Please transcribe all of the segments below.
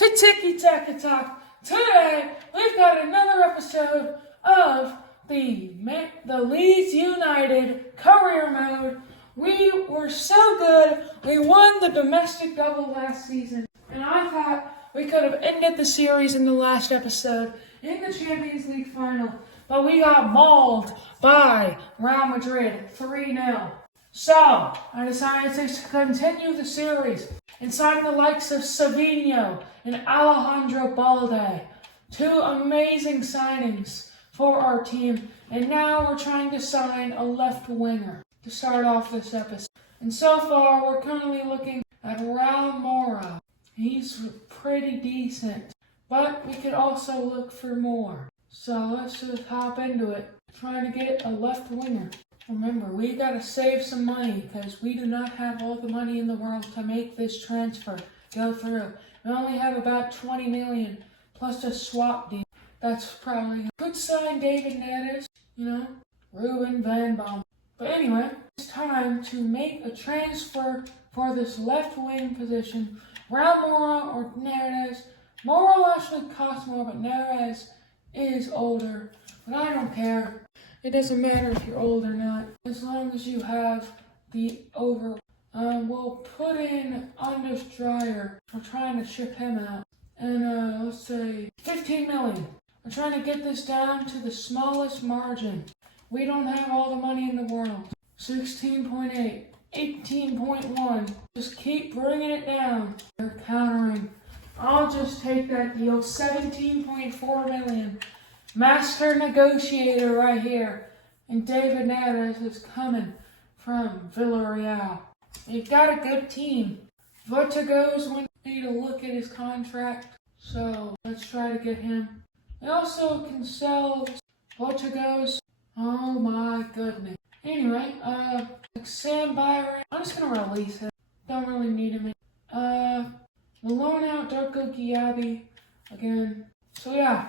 to Tiki Taka Talk. Today, we've got another episode of the Leeds United Career Mode. We were so good. We won the domestic double last season. And I thought we could have ended the series in the last episode in the Champions League final. But we got mauled by Real Madrid 3-0. So, I decided to continue the series and sign the likes of Savinho and Alejandro Balde. Two amazing signings for our team. And now we're trying to sign a left winger to start off this episode. And so far, we're currently looking at Raul Mora. He's pretty decent. But we could also look for more. So let's just hop into it. Trying to get a left winger. Remember, we gotta save some money because we do not have all the money in the world to make this transfer go through. We only have about 20 million plus a swap deal. That's probably could sign David Neres, Ruben Van Bommel. But anyway, it's time to make a transfer for this left wing position. Raul Mora or Neres. Mora will actually cost more, but Neres is older. But I don't care. It doesn't matter if you're old or not, as long as you have the over. We'll put in Anders Dreyer. We're trying to ship him out. And let's say 15 million. We're trying to get this down to the smallest margin. We don't have all the money in the world. 16.8, 18.1. Just keep bringing it down. They're countering. I'll just take that deal. 17.4 million. Master negotiator right here. And David Neres is coming from Villarreal. You've got a good team. Vertigo's need to look at his contract. So let's try to get him. We also can sell Vertigo's. Oh my goodness. Anyway, Sam Byron. I'm just going to release him. Don't really need him. We'll loan out Darko Gyabi again. So yeah.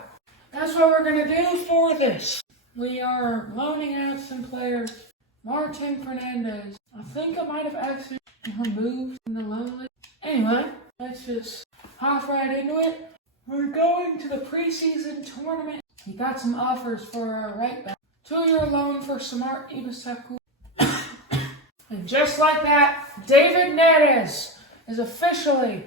That's what we're going to do for this. We are loaning out some players. Martin Fernandez. I think I might have actually removed from the loan list. Anyway, let's just hop right into it. We're going to the preseason tournament. We got some offers for our right back. 2-year loan for Samar Ibasaku. And just like that, David Neres is officially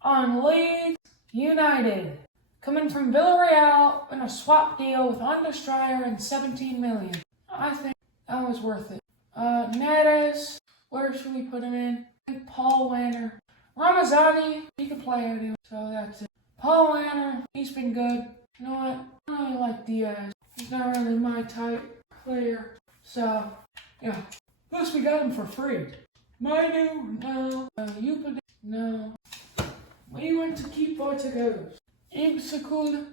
on Leeds United. Coming from Villarreal in a swap deal with Anders Dreyer and 17 million. I think that was worth it. Neres, where should we put him in? Paul Wanner. Ramazani, he can play anyway, so that's it. Paul Wanner, he's been good. You know what? I don't really like Diaz. He's not really my type player. So, yeah. Plus we got him for free. Minu, no. Upad, no. We went to keep Vertigo's. Ibsakul,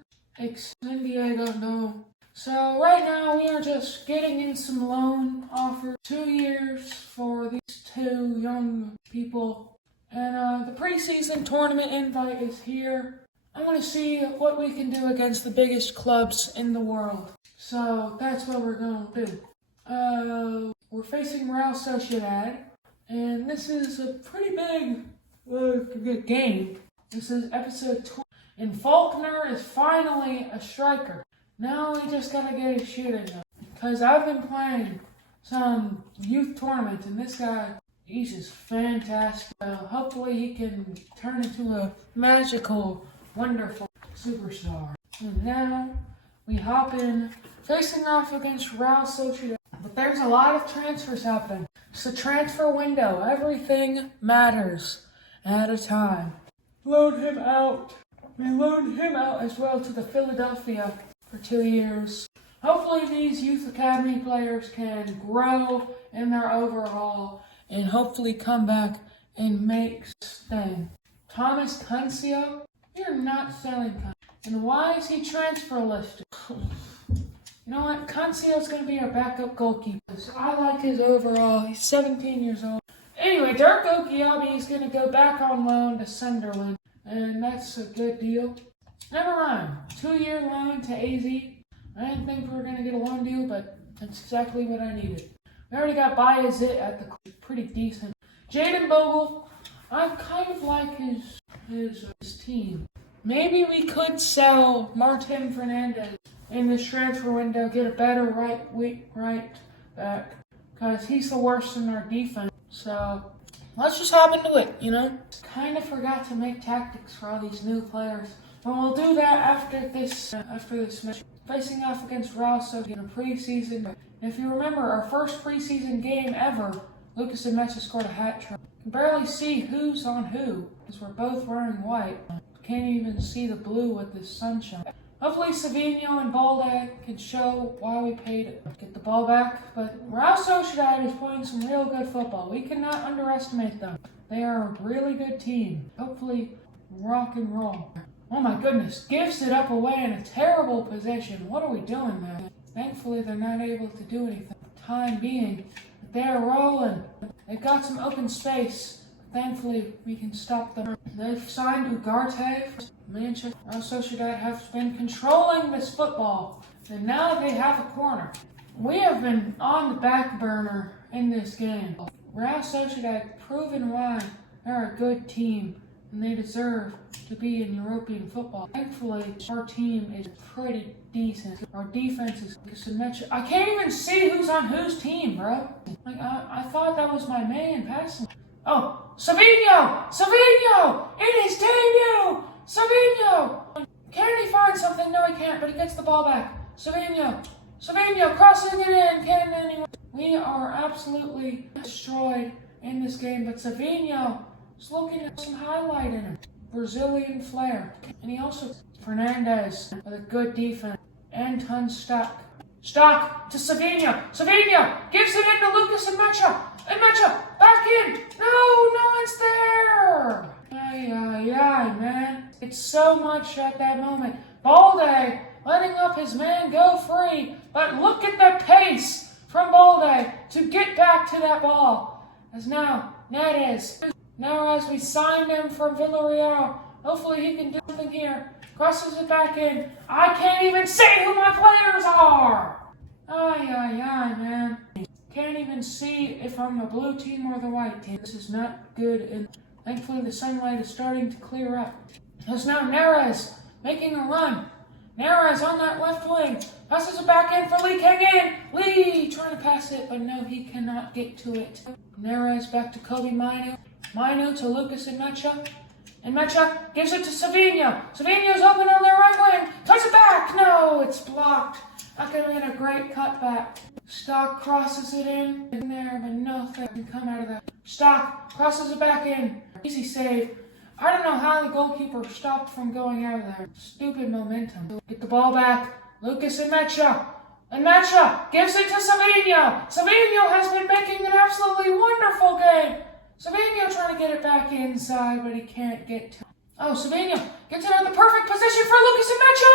San Diego, no. So right now we are just getting in some loan offers. 2 years for these two young people. And the preseason tournament invite is here. I want to see what we can do against the biggest clubs in the world. So that's what we're going to do. We're facing Real Sociedad. And this is a pretty big game. This is episode 20. And Faulkner is finally a striker. Now we just gotta get his shooting up. Because I've been playing some youth tournaments and this guy, he's just fantastic. Hopefully he can turn into a magical, wonderful superstar. And now we hop in, facing off against Real Sociedad. But there's a lot of transfers happening. It's the transfer window. Everything matters at a time. Loan him out. We loaned him out as well to the Philadelphia for 2 years. Hopefully these youth academy players can grow in their overall and hopefully come back and make thing. Thomas Cuncio, you're not selling Cuncio. And why is he transfer listed? You know what? Cuncio's going to be our backup goalkeeper. I like his overall. He's 17 years old. Anyway, Darko Gyabi is going to go back on loan to Sunderland. And that's a good deal. Never mind. 2-year loan to AZ. I didn't think we were going to get a loan deal, but that's exactly what I needed. We already got Bayazit at the pretty decent. Jaden Bogle, I kind of like his team. Maybe we could sell Martin Fernandez in this transfer window, get a better right back, because he's the worst in our defense. So let's just hop into it, Kind of forgot to make tactics for all these new players, but we'll do that after this match. Facing off against Ralso in a preseason. If you remember, our first preseason game ever, Lucas and Mecha scored a hat trick. Can barely see who's on who, because we're both wearing white. Can't even see the blue with the sunshine. Hopefully Savinho and Balde can show why we paid it. Get the ball back, but Real Sociedad is playing some real good football. We cannot underestimate them. They are a really good team. Hopefully rock and roll. Oh my goodness, gives it up away in a terrible position. What are we doing there? Thankfully they're not able to do anything. Time being, they're rolling. They've got some open space. Thankfully we can stop them. They've signed Ugarte. Manchester Real Sociedad have been controlling this football, and now they have a corner. We have been on the back burner in this game. Real Sociedad proven why they're a good team and they deserve to be in European football. Thankfully, our team is pretty decent. Our defense is symmetric. I can't even see who's on whose team, bro. I thought that was my man passing. Oh, Savinho! Savinho! In his debut! Savinho! Can he find something? No, he can't, but he gets the ball back. Savinho! Savinho crossing it in. Can anyone? We are absolutely destroyed in this game, but Savinho is looking at some highlight in him. Brazilian flair. And he also, Fernandez with a good defense. Anton Stock. Stock to Savinho. Savinho gives it into Lucas and Mecha. And Mecha back in. No one's there. Ay, man. It's so much at that moment. Balde letting up his man go free. But look at the pace from Balde to get back to that ball. As now, Now as we signed him from Villarreal, hopefully he can do something here. Crosses it back in. I can't even see who my players are. Ay, man. Can't even see if I'm the blue team or the white team. This is not good. And thankfully the sunlight is starting to clear up. There's now Neres making a run. Neres on that left wing. Passes it back in for Lee Kang-in. Lee trying to pass it, but no, he cannot get to it. Neres back to Kobe Minu. Minu to Lucas and Mecha. And Mecha gives it to Savinho. Savinho's open on their right wing. Touch it back. No, it's blocked. That could have been a great cutback. Stock crosses it in there, but nothing can come out of that. Stock crosses it back in. Easy save. I don't know how the goalkeeper stopped from going out of there. Stupid momentum. Get the ball back. Lucas and Mecha. And Mecha gives it to Savinho. Savinho has been making an absolutely wonderful game. Savinho trying to get it back inside, but he can't get to it. Oh, Savinho gets it in the perfect position for Lucas and Mecha!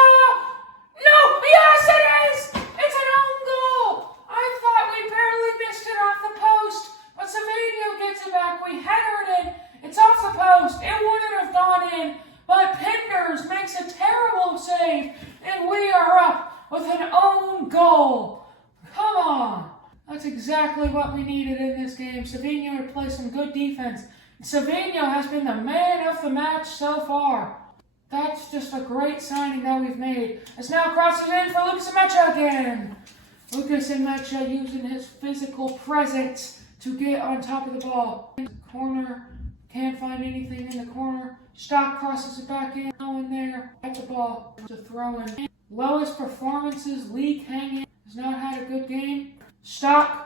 No! Yes, it is! It's an own goal! I thought we barely missed it off the post, but Savinho gets it back. We headered it. It's off the post. It wouldn't have gone in, but Penders makes a terrible save, and we are up with an own goal. Come on. That's exactly what we needed in this game. Savinho to play some good defense. Savinho has been the man of the match so far. That's just a great signing that we've made. It's now crossing in for Lucas and Mecha again. Lucas and Mecha using his physical presence to get on top of the ball. Corner, can't find anything in the corner. Stock crosses it back in. No one there at the ball to throw in. Lowest performances, Lee Kang-in has not had a good game. Stock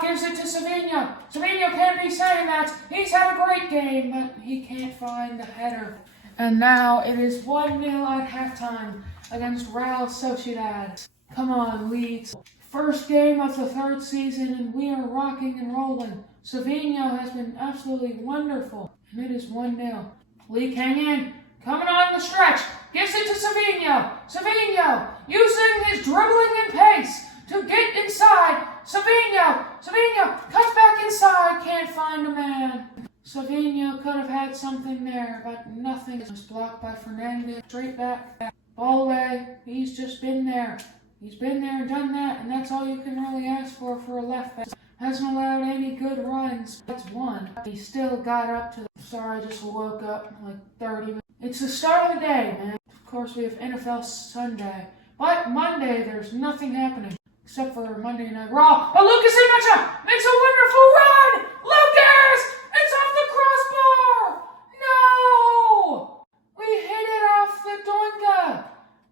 gives it to Savinho. Savinho can't be saying that. He's had a great game, but he can't find the header. And now it is 1-0 at halftime against Real Sociedad. Come on, Leeds. First game of the third season, and we are rocking and rolling. Savinho has been absolutely wonderful, and it is 1-0. Lee Kang-in coming on the stretch. Gives it to Savinho. Savinho using his dribbling and pace to get inside. Savinho cuts back inside. Can't find a man. Savinho could have had something there, but nothing. It was blocked by Fernandez. Straight back. Balde, he's just been there. He's been there and done that, and that's all you can really ask for a left back. Hasn't allowed any good runs. That's one. He still got up to the... Sorry, I just woke up like 30 minutes. It's the start of the day, man. Of course, we have NFL Sunday. But Monday, there's nothing happening. Except for Monday Night Raw. But Lucas Imetcha makes a wonderful run! Lucas! It's off the crossbar! No! We hit it off the doinka!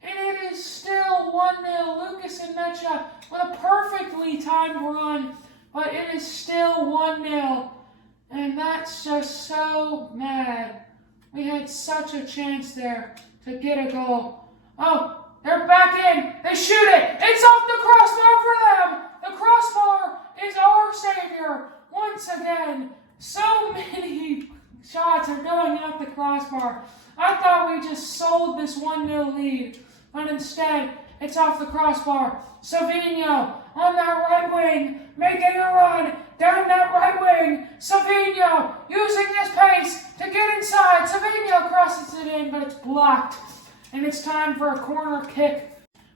And it is still 1-0. Lucas Imetcha with a perfectly timed run. But it is still 1-0. And that's just so mad. We had such a chance there to get a goal. Oh, they're back in. They shoot it. It's off the crossbar for them. The crossbar is our savior. Once again, so many shots are going out the crossbar. I thought we just sold this 1-0 lead, but instead, it's off the crossbar. Savinho on that right wing, making a run down that right wing. Savinho using his pace to get inside. Savinho crosses it in, but it's blocked. And it's time for a corner kick.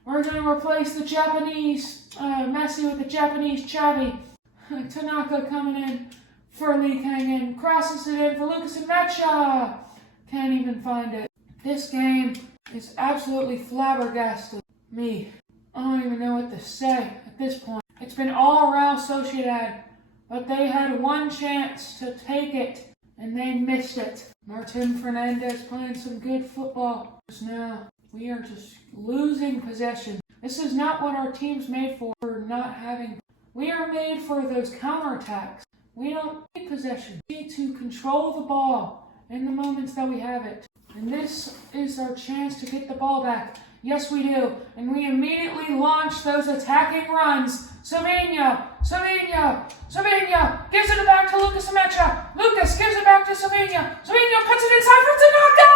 We're going to replace the Japanese Messi with the Japanese Xavi. Tanaka coming in for Lee Kang-in. Crosses it in for Lucas Imetcha. Can't even find it. This game is absolutely flabbergasted me. I don't even know what to say at this point. It's been all around Sociedad, but they had one chance to take it, and they missed it. Martin Fernandez playing some good football. Now, we are just losing possession. This is not what our team's made for not having. We are made for those counterattacks. We don't need possession. We need to control the ball in the moments that we have it. And this is our chance to get the ball back. Yes, we do. And we immediately launch those attacking runs. Savinho gives it back to Lucas Imetcha. Lucas gives it back to Savinho. Savinho puts it inside for Tanaka!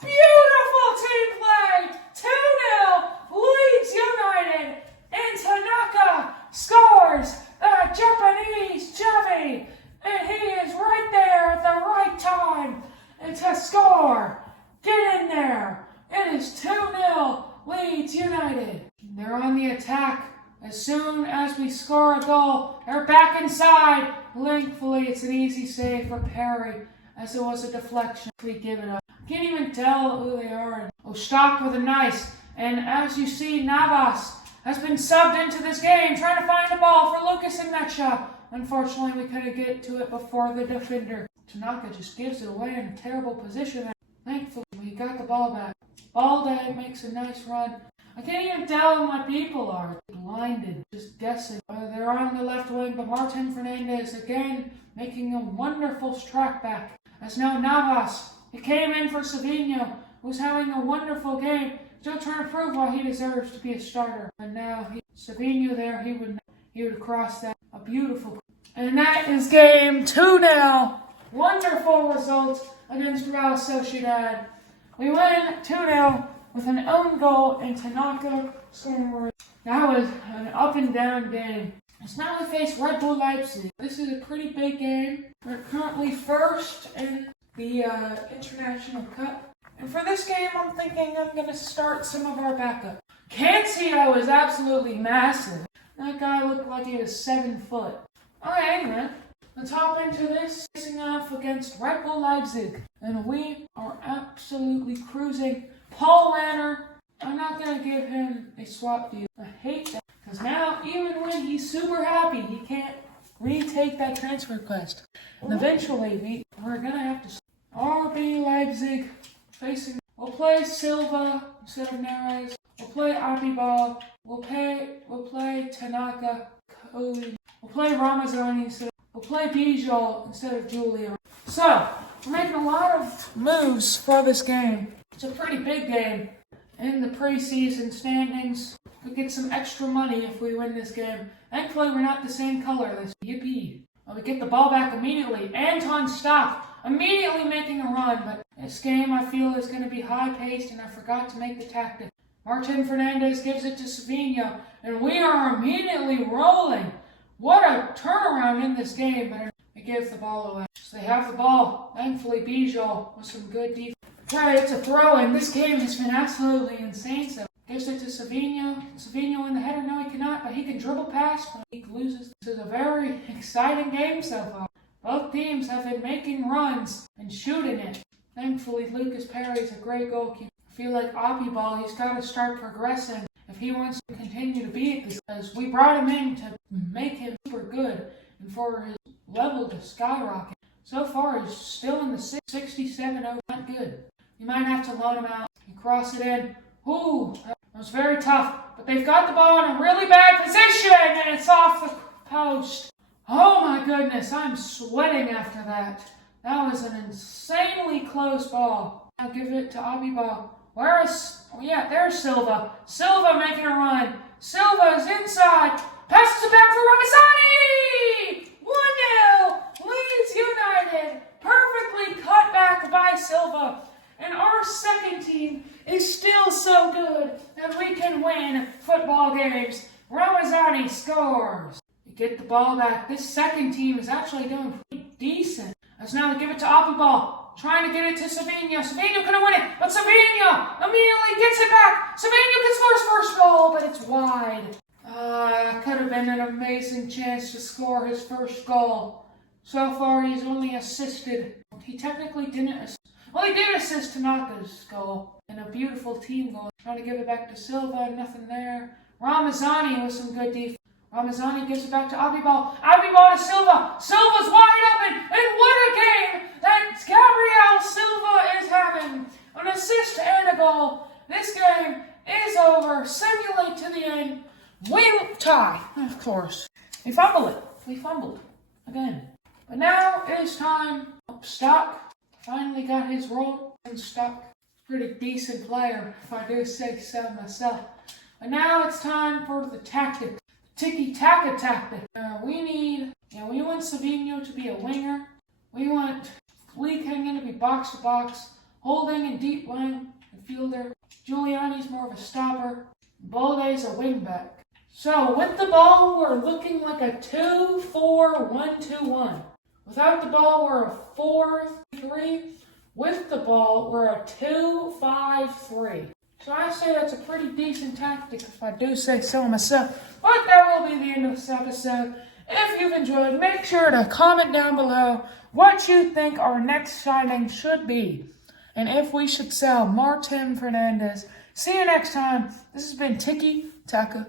Beautiful team play! 2-0, Leeds United. And Tanaka scores the Japanese Xavi. And he is right there at the right time and to score. Get in there. It is 2-0 Leeds United. They're on the attack. As soon as we score a goal, they're back inside. Thankfully, it's an easy save for Perry, as it was a deflection. We give it up. Can't even tell who they are. Ostak with a nice. And as you see, Navas has been subbed into this game, trying to find the ball for Lucas Imetcha. Unfortunately, we couldn't get to it before the defender. Tanaka just gives it away in a terrible position. Thankfully, we got the ball back. Balde makes a nice run. I can't even tell who my people are. Blinded, just guessing. They're on the left wing, but Martin Fernandez again making a wonderful track back. As now Navas, he came in for Savinho, who's having a wonderful game, still trying to prove why he deserves to be a starter. And now Savinho there, he would cross that. A beautiful. And that is game 2 now. Wonderful result against Real Sociedad. We win 2-0 with an own goal and Tanaka scoring. That was an up and down game. It's now we face Red Bull Leipzig. This is a pretty big game. We're currently first in the International Cup. And for this game, I'm thinking I'm going to start some of our backup. Cancio is absolutely massive. That guy looked like he was 7 foot. Okay, man. Let's hop into this, facing off against Red Bull Leipzig. And we are absolutely cruising. Paul Lanner, I'm not going to give him a swap deal. I hate that. Because now, even when he's super happy, he can't retake that transfer request. And eventually, we're going to have to... RB Leipzig facing... We'll play Silva instead of Neres. We'll play Abibal. We'll play Tanaka. Cody. We'll play Ramazani instead of... We'll play Bijol instead of Julian. So, we're making a lot of moves for this game. It's a pretty big game. In the preseason standings, we'll get some extra money if we win this game. Thankfully, we're not the same color this yippee. We get the ball back immediately. Anton stopped, immediately making a run. But this game, I feel, is going to be high-paced, and I forgot to make the tactic. Martin Fernandez gives it to Savinho, and we are immediately rolling. What a turnaround in this game, but they give the ball away. So they have the ball. Thankfully, Bijol with some good defense. Right, it's a throw-in. This game has been absolutely insane. So gives it to Savinho. Savinho in the header. No, he cannot, but he can dribble past, but he loses. This is a very exciting game so far. Both teams have been making runs and shooting it. Thankfully, Lucas Perry is a great goalkeeper. I feel like Oppie he's got to start progressing if he wants to continue to be at this, because we brought him in to make him super good and for his level to skyrocket. So far, he's still in the 67 over, not good. You might have to loan him out. You cross it in. Ooh, that was very tough, but they've got the ball in a really bad position, and it's off the post. Oh my goodness, I'm sweating after that. That was an insanely close ball. I'll give it to Oppie. Where is, oh yeah, there's Silva. Silva making a run. Silva is inside. Passes it back for Ramazani! 1-0, Leeds United. Perfectly cut back by Silva. And our second team is still so good that we can win football games. Ramazani scores. You get the ball back. This second team is actually doing pretty decent. As now they give it to Oppie. Trying to get it to Savinho. Savinho couldn't win it, but Savinho immediately gets it back. Savinho can score his first goal, but it's wide. That could have been an amazing chance to score his first goal. So far, he's only assisted. He technically didn't assist. Well, he did assist Tanaka's goal and a beautiful team goal. Trying to give it back to Silva, nothing there. Ramazani with some good defense. Ramazani gives it back to Oppie. Oppie to Silva. Silva's wide open, and what a game that Gabriel Silva is having. An assist and a goal. This game is over. Simulate to the end. We tie, of course. We fumbled again. But now it is time. Stock finally got his role. And Stock, pretty decent player, if I do say so myself. But now it's time for the tactics. Tiki-taka tactic. We want Savinho to be a winger. We want Lee Kingan to be box-to-box, holding and deep line midfielder. Giuliani's more of a stopper. Balde's a wingback. So with the ball, we're looking like a 2-4-1-2-1. Without the ball, we're a 4-3. With the ball, we're a 2-5-3. So I say that's a pretty decent tactic if I do say so myself. But that will be the end of this episode. If you've enjoyed, make sure to comment down below what you think our next signing should be. And if we should sell Martin Fernandez. See you next time. This has been Tiki Taka.